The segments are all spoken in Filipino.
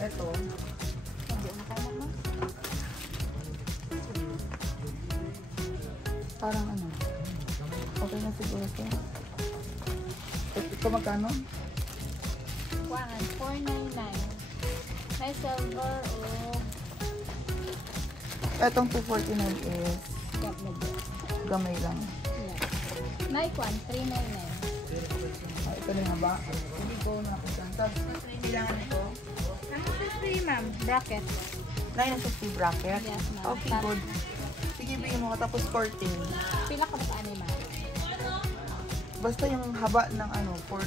Ito. Parang ano. Okay na siguro ito. Ito magkano? 499. May silver o Etong 249 is gamay lang. Naikwan, 399. Ito na yung haba. Sige, go na ako dyan. Tapos, kailangan ito. Ano sa free, ma'am? Bracket. 950 bracket? Yes, ma'am. Okay, good. Sige, bigyan mo ka. Tapos, curtain. Pila ka ba sa ani, ma'am? Basta yung haba ng ano, 4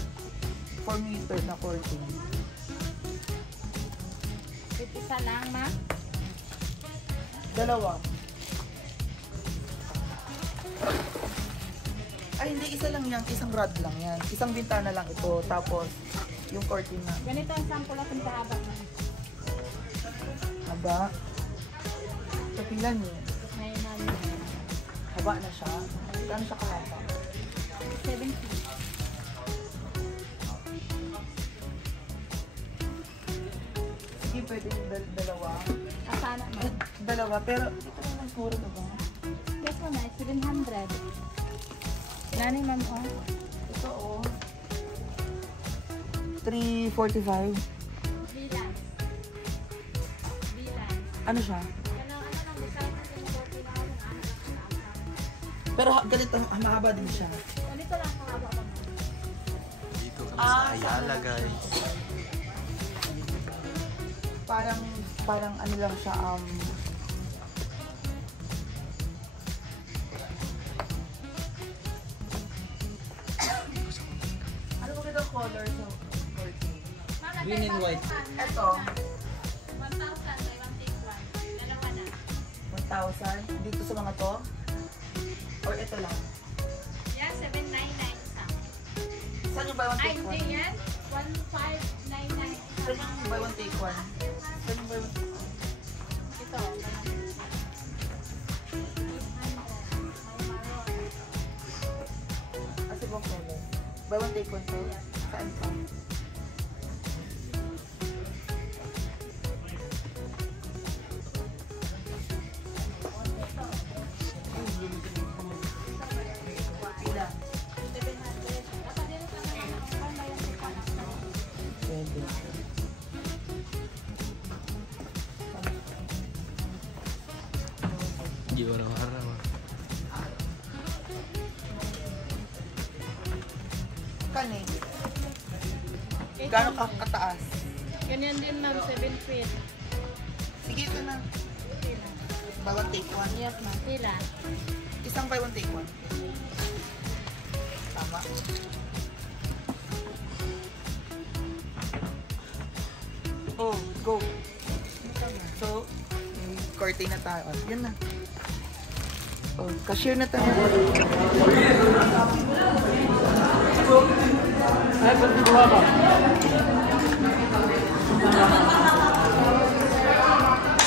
meter na curtain. Isa lang, ma'am? Dalawa. Ay, hindi. Isa lang yan. Isang rod lang yan. Isang bintana lang ito. Tapos, yung curtain na. Ganito ang sample natin sa haba, ma'am. Haba. Kapilan eh. May mali. Haba na siya. Gano'n siya kahaba? 70. Sige, pwede yung dalawa. Asana, ma'am. Dalawa, pero ito naman puro na ba? Yes, ma'am. 700. Nani, ma'am, oh. Ito oh. 345. Bilan. Ano siya? Pero ganito, mahaba din siya. Ganito lang kahaba, ma'am. Dito kami sa Ayala, guys. Parang ano lang siya, ano ba ito color sa curtain? Green and white. Ito, 1,000 by 1 Dalawa na. 1,000. Dito sa mga to? Or ito lang? Yan, 799 isa. Saan yung buy one Ay, take one? hindi yan. 1,599 isa. Saan yung buy one take one? Saan yung buy one take one? Ito. Kasi bang color? Buy one take one to? Saan pa? Pila? 700. Dapat din sa mga pambayan sa kanang. Pwede. Hindi araw-araw. Kani? Gano'n ka kataas? Ganyan din, ma'am. 7 feet. Sige, ito na. Buy one take one. Yes, ma'am. Pila. Isang buy one take one. Tama. Oh, go. So, may curtain na tayo. Oh, yan na. Oh, cashier na tayo.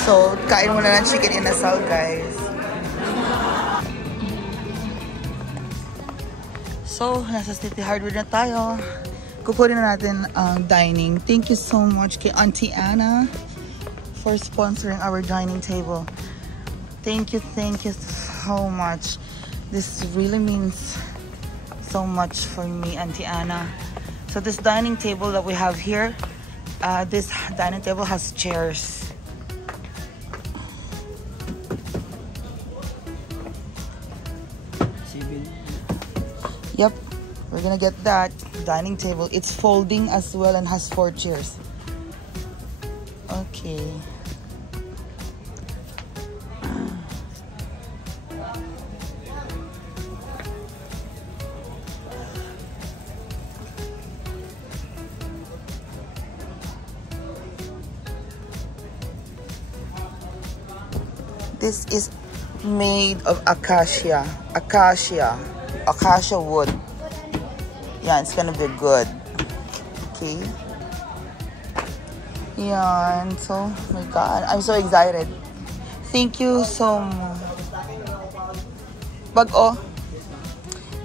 So, kain muna ng chicken inasal, guys. So, nasa City Hardware na tayo. Kukunin na natin ang dining. Thank you so much kay Auntie Anna for sponsoring our dining table. Thank you so much. This really means so much for me, Auntie Anna. So this dining table that we have here, this dining table has chairs. Yep, we're gonna get that dining table. It's folding as well and has 4 chairs. Okay. This is made of acacia wood. Yeah, it's gonna be good. Okay. Yeah, so, oh my God, I'm so excited. Thank you so much. Bag-o.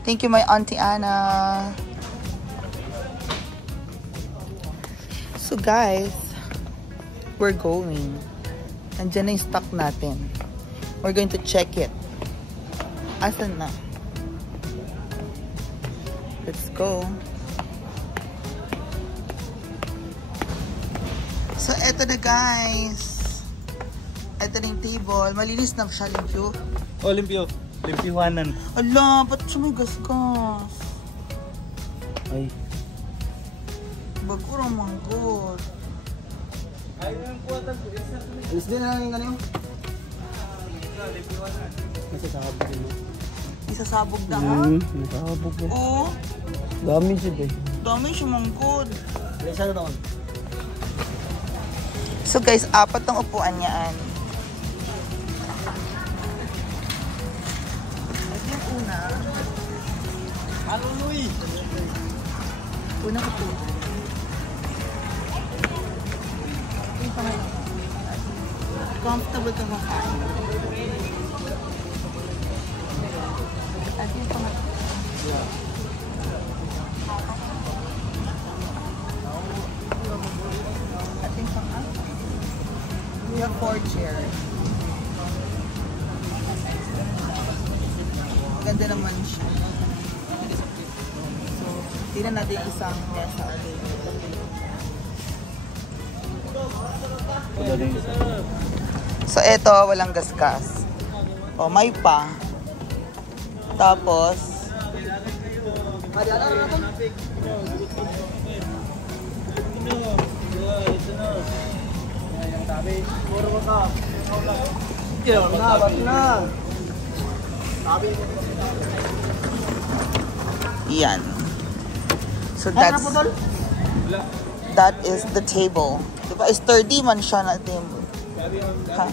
Thank you, my Auntie Anna. So, guys, we're going. Andyan na yung stock natin. We're going to check it. Asan na? Let's go. So, eto na guys. Eto na yung table. Malinis na siya, limpyo. Oh, limpyo. Limpyuhanan. Ala, ba't siya may gas-gas? Ay. Bago lang manggod. Alis din na yung ano yung? Nasasabog yun. Isasabog na ha? Nasasabog yun. Oo. Dami siya ba? Dami siya manggod. Isa na doon. So guys, 4 ang upuan niyaan. Ito yung una. Maluloy! Unang upuan. Ito yung pangalawa. Comfortable ka makain. Ito yung pangalawa. Ito yung pangalawa. We have 4 chairs. Maganda naman siya. So, tingnan natin yung isang mesa. So, eto, walang gasgas. O, may pa. Tapos, yan. So, that is the table. Diba? Sturdy man siya na table. Ha?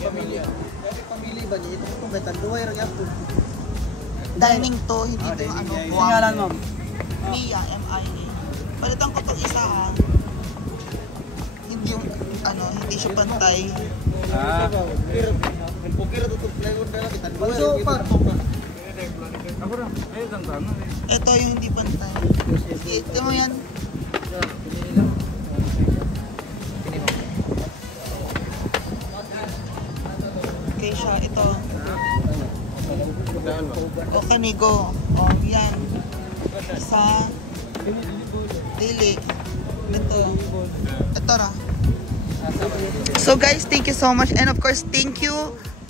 Dining to, hindi to yung ano, buwang. Mia, M-I-A. Palitan ko itong isa ha. Hindi yung, ano, hindi siya pantay. Ito yung hindi pantay. Ito mo yan. Okay siya, ito. O kanigo. O yan. Sa dili. Ito. Ito ra. So guys, thank you so much. And of course, thank you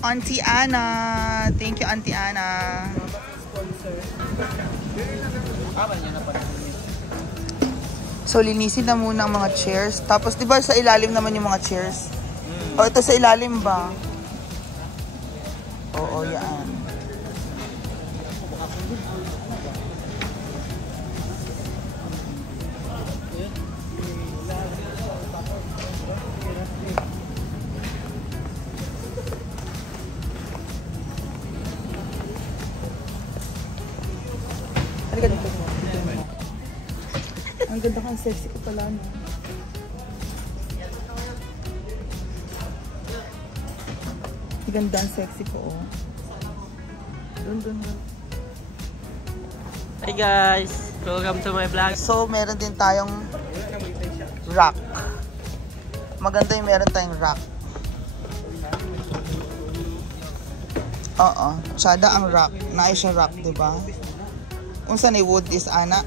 Auntie Ana. Thank you Auntie Ana. So linisin na muna ang mga chairs. Tapos 'di ba sa ilalim naman yung mga chairs? O ito sa ilalim ba? Oo, yan. Halika dito. Ang ganda kang sexy ko pala, no? Ang ganda ang sexy ko, oh. Dun. Hi guys! Welcome to my vlog. So, meron din tayong rack. Maganda yung meron tayong rack. Oo. Tsada ang rack. Naay siya rack, diba? Unsa ni wood is, Ana?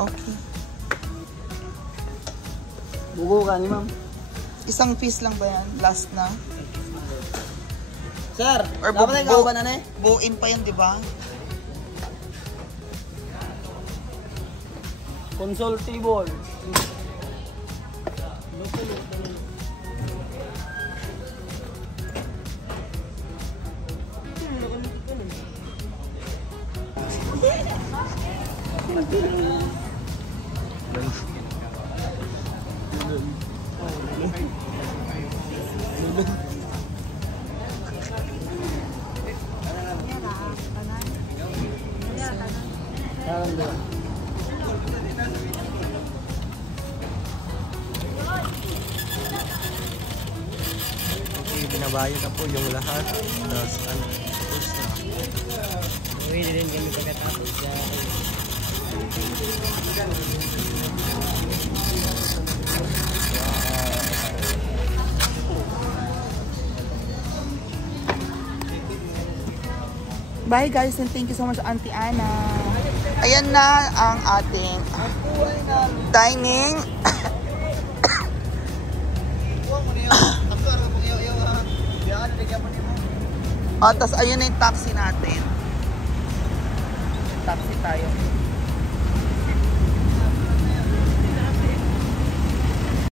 Okay. Bugo ka ni ma'am. Isang piece lang ba yan? Last na? Sir, Or dapat na ikaw ba na na eh? buuin pa yan, diba? Console table. Binabayad na po yung lahat. Tapos ano, tapos na. Uwi na rin kami pagkatapos dyan. Wow. Bye guys, and thank you so much, Auntie Ana. Ayan na ang ating dining. Tapos ayun na yung taxi natin. Taxi tayo.